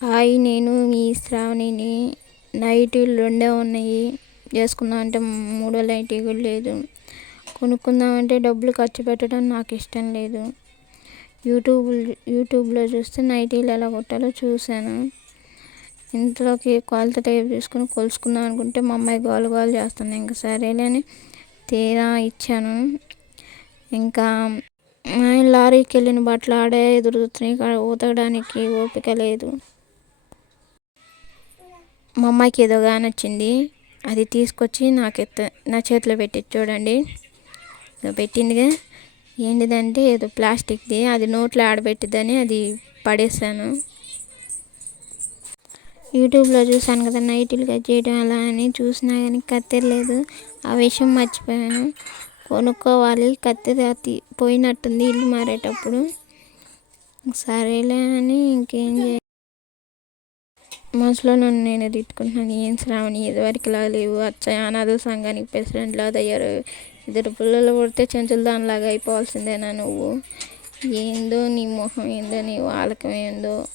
Hi నేను మీ శ్రావణిని. నైటీలు రెండే ఉన్నాయి. చేసుకుందామంటే అంటే మూడో నైటీ కూడా లేదు. కొనుక్కుందామంటే డబ్బులు ఖర్చు పెట్టడం నాకు ఇష్టం లేదు. యూట్యూబ్ యూట్యూబ్లో చూస్తే నైటీలు ఎలా కొట్టాలో చూశాను. ఇంట్లోకి కొలత టైప్ తీసుకుని కొలుసుకుందాం అనుకుంటే మా అమ్మాయి గోలు గోలు చేస్తుంది. ఇంకా సరేలే అని తీరా ఇచ్చాను. ఇంకా లారీకి వెళ్ళిన బట్టలు ఆడే ఎదురుతున్నాయి ఉతకడానికి ఓపిక లేదు. మా అమ్మాయికి ఏదో నచ్చింది అది తీసుకొచ్చి నాకు ఎత్త నా చేతిలో పెట్టి చూడండి. పెట్టిందిగా. ఏంటిదంటే ఏదో ప్లాస్టిక్ది. అది నోట్లో ఆడబెట్టిద్దని అది పడేసాను. యూట్యూబ్లో చూశాను కదా నైటీలు కట్ చేయడం అలా అని. చూసినా కానీ కత్తెరలేదు. ఆ విషయం మర్చిపోయాను. కొనుక్కోవాలి. కత్తెర పోయినట్టుంది ఇల్లు మారేటప్పుడు. సరేలే అని ఇంకేం చేయాలి మనసులో నన్ను నేను తిట్టుకుంటున్నాను. ఏం శ్రావణి? ఇదివరకులా లేవు. అచ్చ అనాథ సంఘానికి ప్రెసిడెంట్లా అయ్యారు. ఇద్దరు పిల్లలు పుడితే చెంచులు దానిలాగా అయిపోవాల్సిందేనా నువ్వు? ఏందో నీ మొహం ఏందో నీ వాలకం ఏందో.